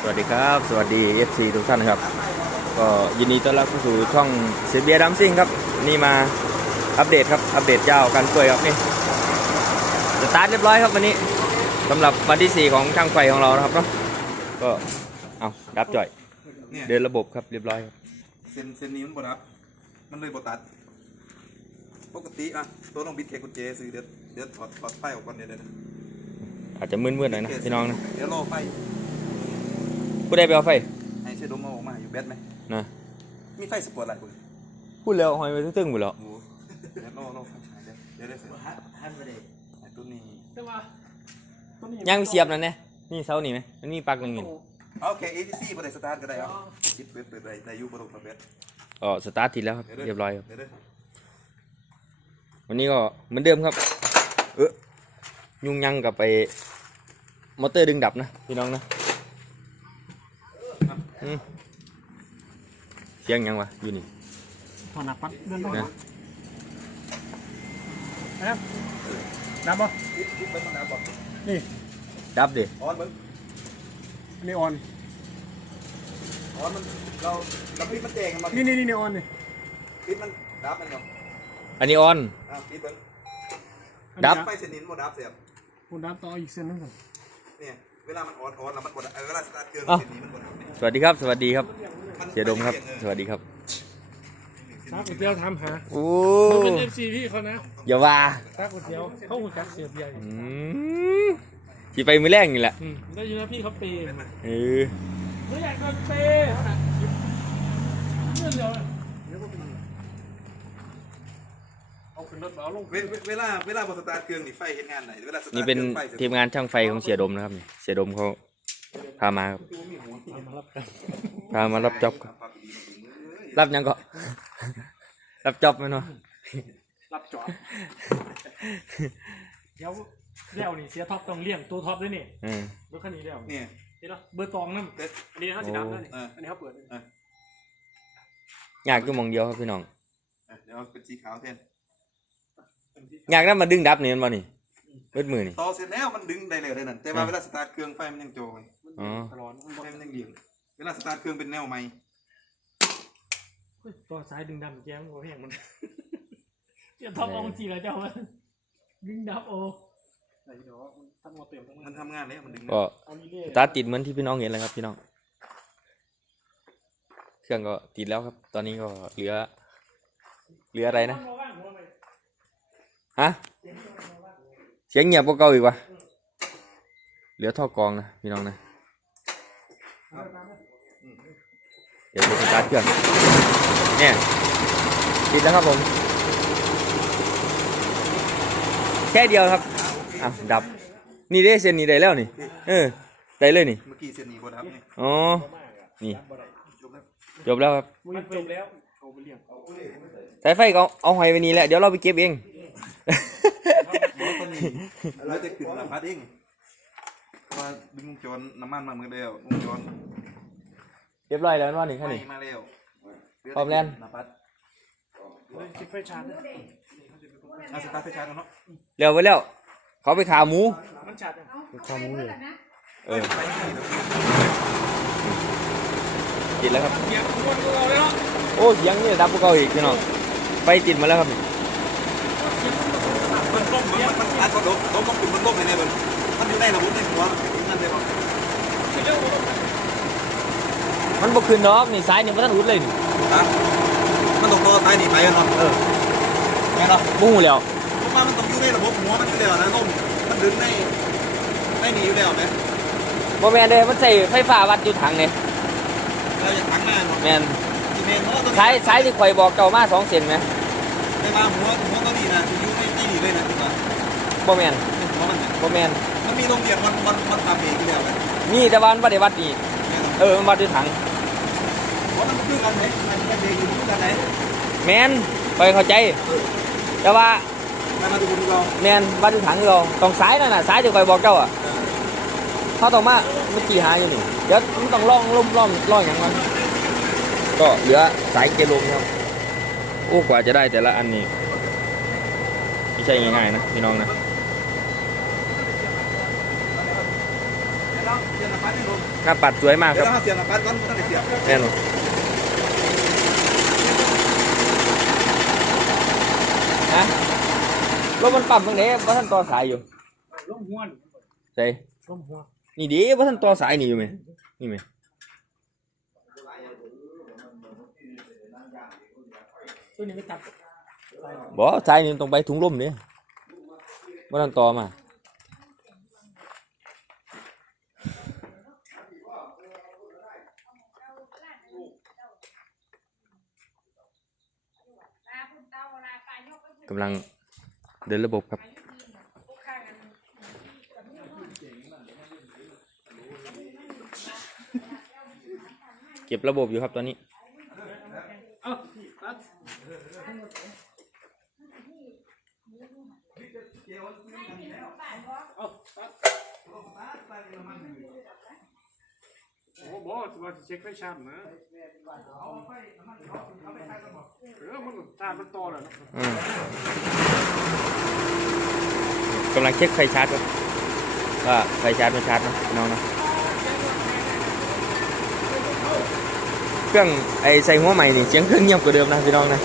สวัสดีครับ สวัสดี FC ทุกท่านครับ ก็ยินดีต้อนรับเข้าสู่ช่องเสียเบียร์ดัมซิ่งครับ นี่มาอัปเดตครับ อัปเดตเจ้ากันกล้วยครับนี่สตาร์ทเรียบร้อยครับวันนี้สำหรับวันที่ 4 ของช่างไฟของเรานะครับเนาะก็เอาดับจ่อย เนี่ยเดินระบบครับเรียบร้อยครับเส้นเส้นนี้มันบดับ มันเลยบตัด ปกติอะตัวต้องบิดแค่กุญแจซื้อเดี๋ยวเดี๋ยวถอดถอดไฟออกก่อนเดี๋ยวเดี๋ยวเดี๋ยวอาจจะมืดๆหน่อยนะพี่น้องนะเดี๋ยวรอไฟ ผู้ได้ไปเอาไฟให้เชดดมเอาออกมาอยู่แบตไหมนะมีไฟสปอร์ตไลท์คุณพูดแล้วหอยไปตึ้งๆหมดแล้วโอ้โหเดี๋ยวรอรอไฟฉายเดี๋ยวเดี๋ยวได้เสร็จท่านไปเลยไอ้ตัวนี้แต่ว่าต้นนี้ยังเสียบนั่นเนี่ยนี่เสานี่ไหมมันมีปลั๊กหนึ่งอยู่เอาโอเค ATC บ่ได้สตาร์ทก็ได้เอาคิดเปิดเปิดได้ได้อยู่บ่ต้องเปิดแบตก็สตาร์ทติดแล้วครับดี๋วด้เรียบร้อยครับ เดี๋ยวเด้อวันนี้ก็เหมือนเดิมครับ เออยุ่งยังกับไปมอเตอร์ดึงดับนะพี่น้องนะ อืมเสียงยังวะอยู่นี่ถอดหนักปัดเดินไปนะนะครับดับป่ะคิดคิดเบิ่งมันดับบ่นี่ดับดิออนเบิ่งอันนี้ออน ออนมันเราเราปิดมันแจ้งมันนี่นี่นี่ออนนี่ปิดมันดับมันเนาะอันนี้ออน อะปิดเบิ่งอันดันี้บไฟเส้นนี้มันบ่ดับเสียบคุณดับต่ออีกเส้นนึงก่อนเนี่ยเวลามันออนออนแล้วมันกดเวลาสตาร์ทเครื่องอ้าวเส้นนี้มันกดเนี่ยสวัสดีครับ สวัสดีครับมันเสียดมครับ สวัสดีครับตาก๋วยเตี๋ยวทำหาโอ้เขาเป็นเอฟซีพี่เขานะอย่าว่าตาก๋วยเตี๋ยวเขาหุ่นจักเสียบใหญ่อืมสิไปมือแรกนี่แหละอืมได้ยินนะพี่เขาเปย์เออไม่อยากโดนเปย์เขาน่ะเงื่อนเดียวน่ะเดี๋ยวก็เป็นเอาขึ้น รถเอาลงเวเวเวลาเวลาบนสตาร์ทเครื่องนี่ไฟเห็นงานไหนเวลาสตาร์ทนี่เป็นครื่องไฟจะทีมงานช่างไฟของเสียดมนะครับนี่เสียดมเขาพามาครับเอามารับกันพามารับจ็อบครับปรับดีๆเอ้ยรับยังก็ รับจ็อบไหมเนาะรับจอดเดี๋ยวเดี๋ยวนี่เสียท็อปต้องเลี้ยงตัวท็อปด้วยนี่เออรถคันนี้เดี๋ยวเนี่ยเห็นปะเบอร์ตองนั่นเด็ดอันนี้เขาสีดำนั่นนี่เอออัอันนี้เขาเปิดนี่อยากอยู่หมองเดียวครับพี่น้องเออเดี๋ยวเอาเป็นสีขาวแทนอ ยากได้มาดึงดับนี่มันบ่นี่มืดมือนี่ ต่อเสร็จแล้วมันดึงได้เลยได้นั่นแต่ว่าเวลาสตาร์ทเครื่องไฟมันยังโจไงอ๋อ ตลอดมันไฟบอกมันยังเดี่ยงเวลาสตาร์ทเครื่องเป็นแนวใหม่เฮ้ยตัวซ้ายดึงดำแจ้งหัวแหงมันเจ้าท็อปเอาจีแล้วเจ้ามันดึงดับโอ้ไอ้เดี๋ยวมันตั้งมาเต็มทั้งมัมันนทำงานแล้วมันดึงก็เอานี่เล่สตาร์ทติดเหมือนที่พี่น้องเห็นเลยครับพี่น้อง เครื่องก็ติดแล้วครับ ตอนนี้ก็เหลือ เหลืออะไรนะ ฮะ เสียงเงียบกว่าเก่าอีกวะเหลือท่อกรองนะพี่น้องนะ เดี๋ยวจะสตาร์ทเครื่องเนี่ยติดแล้วครับผม แค่เดียวครับอะดับ นี่ได้เส้นนี้ได้แล้วนี่ เออ ได้เลยนี่ เมื่อกี้เส้นนี้บดับนี่อ๋อ นี่จบแล้วจบแล้วครับมันจบแล้วเอาไปเลี้ยงสายไฟก็เอาหอยไว้นี่แหละ เดี๋ยวเราไปเก็บเองบอกตัวนี้ เราจะขึ้นลำพัดเองเพราะว่าดึงวงจรน้ำมันมาเมื่อเดียววงจรเรียบร้อยแล้วว่านี่แค่ไม่นี้มาแล้วพร้อมแล้วลำพัดเลยจิบไฟชาร์จนะเอาสตาร์ทไฟชาร์จกันเนาะเร็วไปแล้วเขาไปขาหมูมันชาร์จยังขาหมูเลยเออไฟนี่เดี๋ยวติดแล้วครับเสียงคนเราเลยเนาะโอ้เสียงนี่ดับพวกเขาอีกพี่น้องไฟติดมาแล้วครับ มันล้มมันมันอัดก็ล้มล้มต้องขึ้นมันล้มในในบนมันอยู่ในระบบในหัวนั่นเลยบอกมันบกขึ้นดอกนี่ซ้ายนี่มันทันอุดเลยนี่ฮะมันต้องต่อสายนี่ไปกันเนาะเออแม่เนาะบูหูแล้วผมว่ามันต้องอยู่ในระบบหัวมันอยู่แล้วนะล้มมันดึงในในนี่อยู่แล้วไหมบ่แมนเลยมันใส่ไฟฟ้าวัดอยู่ถังเนี่ยเราอยากทั้งหน้าเนาะแมนซีเมนต์เพราะว่าตัวซ้ายซ้ายที่ข่อยบอกเก่ามาสองเซนไหมไม่มาหัวหัวตัวนี้นะจะอยู่ในที่นี่ เลยนะถูกป่ะบ่แมนหัวมันบ่แมนมันมีโรงเรียนมันมันมันทำเองอยู่แล้วไหมนี่แต่ว่ามันบ่ได้วัดนี่เออมันวัดอยู่ถังเพราะมันคือกันไหนมันแค่เองอยู่คือกันไหนแมนไปเข้าใจ แต่ว่ามามาดูดูเราแมนวัดอยู่ถังเราตรงซ้ายนั่นน่ะซ้ายที่ข่อยบอกเจ้าอะเขาต้องมาเมื่อกี้หาอยู่นี่เดี๋ยวมันต้องล่องล่มล่อมล่องอย่างมันก็เหลือสายเกลมครับโอ้กว่าจะได้แต่ละอันนี่ ไม่ใช่ง่ายๆนะพี่น้องนะเดี๋ยวเราเดี๋ยวเราไปนี่ผมหน้าปัดสวยมากเดี๋คยวรับเราเสียบหน้าปัดก่อนต้องได้เสียบแน่นอนฮะรถมันปั๊มตรงไหนว่าท่านต่อสายอยู่ล้มหัวนี่ใช่ล้มหัวนี่ดีว่าท่านต่อสายนี่อยู่ไหมนี่ไหมตัวนี้ไม่ตัด บ่สายนี่ตรงไปถุงลมเนี่ยว่าท่านต่อมากำลังเดินระบบครับ เก็บระบบอยู่ครับตอนนี้ เอ้าตัดเอาตัดโอ้ บอสว่าจะเช็คไฟชาร์จนะเออมันก็ชาร์จมันต่อแล้วนะอืมกำลังเช็คไฟชาร์จครับว่าไฟชาร์จมันชาร์จนะน้องนะเครื่องไอใส่หัวใหม่นี่เสียงเครื่องเงียบกว่าเดิมนะพี่น้องนะ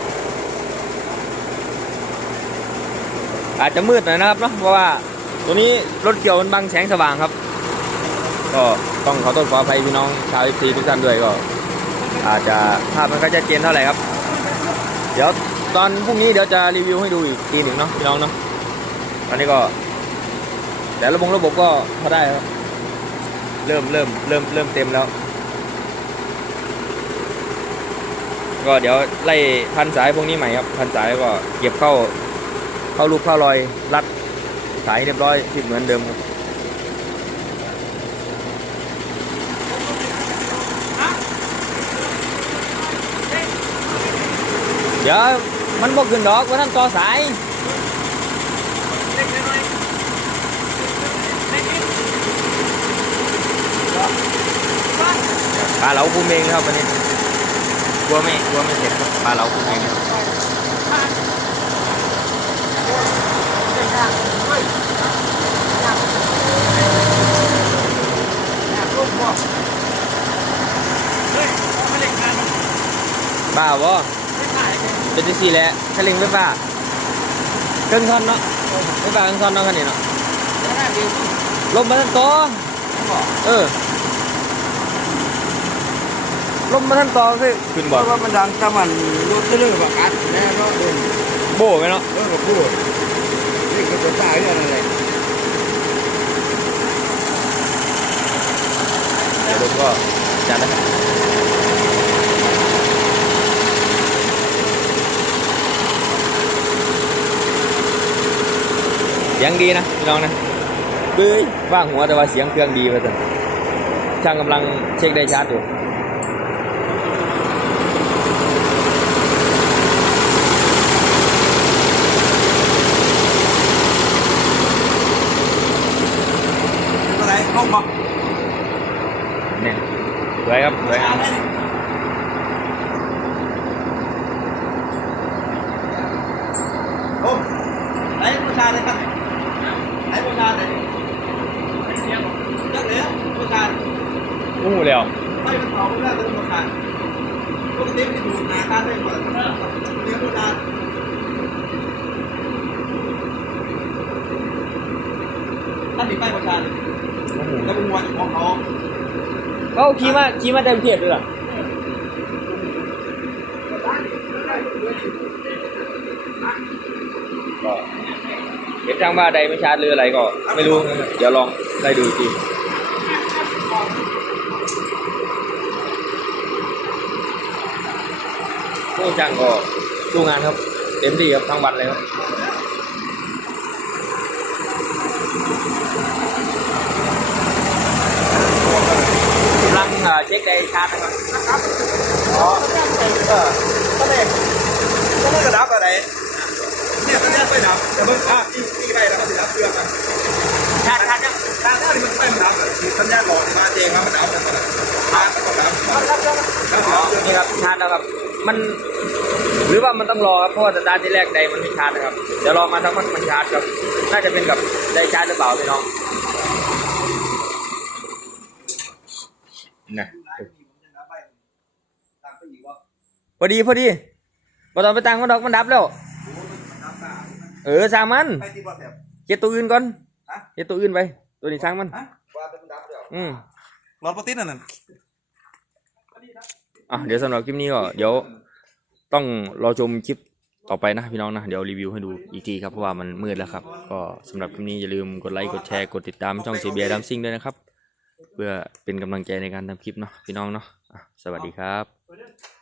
อาจจะมืดหน่อยนะครับเนาะเพราะว่าตัวนี้รถเกี่ยวมันบังแสงสว่างครับ ก็ต้องขอโทษขออภัยพี่น้องชาวเอฟซีทุกท่านด้วยก็ อาจจะภาพมันก็จะเจนเท่าไหร่ครับ เดี๋ยวตอนพรุ่งนี้เดี๋ยวจะรีวิวให้ดูอีกทีหนึ่งเนาะพี่น้องเนาะตอนนี้ก็แต่ระบบระบบก็พอได้ครับเริ่มเริ่มเริ่มเริ่มเต็มแล้ว ก็เดี๋ยวไล่พันสายพวกนี้ใหม่ครับพันสายก็เก็บเข้าเข้าลูกเข้ารอยรัดสายเรียบร้อยที่เหมือนเดิมครับ ดี๋ยวมันบอกขึ้นดอกว่าท่านต่อสายปลาเหลาคูเมงครับวันนี้กลัวไม่กลัวไม่เสร็จครับปลาเหลาคูเมงครับบ้าวะ เป็นที่สี่แหละทะเลงไฟฟ้าเครื่องทอนเนาะไฟฟ้าเครื่องทอนเนาะคันนี้เนาะลมมาทั้งตัวเออลมมาทั้งตัวคือขึ้นเพบ่ราะว่ามันดังตะมันรถเรื่องประกาศแน่เนาะเดินโบ้ไหมเนาะเออกับพูดนี่คือตัวตายเรื่องอะไร เดี๋ยวผมก็จัดนะครับเสียงดีนะพี่น้องนะเบ้ยว่างหัวแต่ว่าเสียงเครื่องดีไปสิช่างกำลังเช็คได้ชาร์จอยู่อะไรเข้ามาเนี่ยสวยครับสวยครับโอ้ไหนผู้ชายเลยครับไหนผู้ชายไหนจักเหลือผู้ชาย อู้แล้ว ไม่เป็นสองผู้ชายเป็นผู้ชายปกติมันจะดูหนาตาได้หมดเลี้ยงผู้ชาย ท่านมีป้ายผู้ชายแล้วมึงวันของเขาเขาขี่มาขี่มาเต็มเทียบเลยเหรอก็เห็นทางบ้านใดไม่ชาร์จหรืออะไรก็ ไม่รู้นะครับเดี๋ยวลองได้ดูอีกทีผู้จ้างก็สู้งานครับ เต็มที่ครับทั้งวันเลยครับกำลังเอ่อเช็คไดชาร์จนะครับอ๋อเออก็เลยก็เลยกระดับอะไรเนี่ยสัญญาณไฟดับแต่เพิ่งอะที่ที่ไปแล้วก็ติดดับเครื่องอะชาร์จชาร์จยังทางหน้าที่มันไฟมันดับอะที่สัญญาณบอกมาเองว่ามันดับแล้วก็ทางมันก็ดับอ๋อนี่ครับชาร์จแล้วครับมันหรือว่ามันต้องรอครับเพราะว่าสตาร์ทที่แรกไดมันไม่ชาร์จนะครับเดี๋ยวรอมาทั้งมันมันชาร์จครับน่าจะเป็นกับไดชาร์จหรือเปล่าพี่น้อง นะตามไปอีกว่าพอดีพอดีบ่ต้องไปตังมันดอกมันดับแล้วน้ำตาเออสร้างมันไปที่บ่แสบเก็บตัวอื่นก่อนฮะเก็บตัวอื่นไป ตัวนี้สร้างมันฮะว่าเป็นดับเดียวอืมรถปติดนั่นน่ะอะเดี๋ยวสำหรับคลิปนี้ก็เดี๋ยวต้องรอชมคลิปต่อไปนะพี่น้องนะ เดี๋ยวรีวิวให้ดูอีกทีครับ เพราะว่ามันมืดแล้วครับ ก็สำหรับคลิปนี้อย่าลืมกดไลค์ กดแชร์ กดติดตามช่องเซเบียดัมซิงด้วยนะครับ เพื่อเป็นกำลังใจในการทำคลิปเนาะพี่น้องเนาะสวัสดีครับ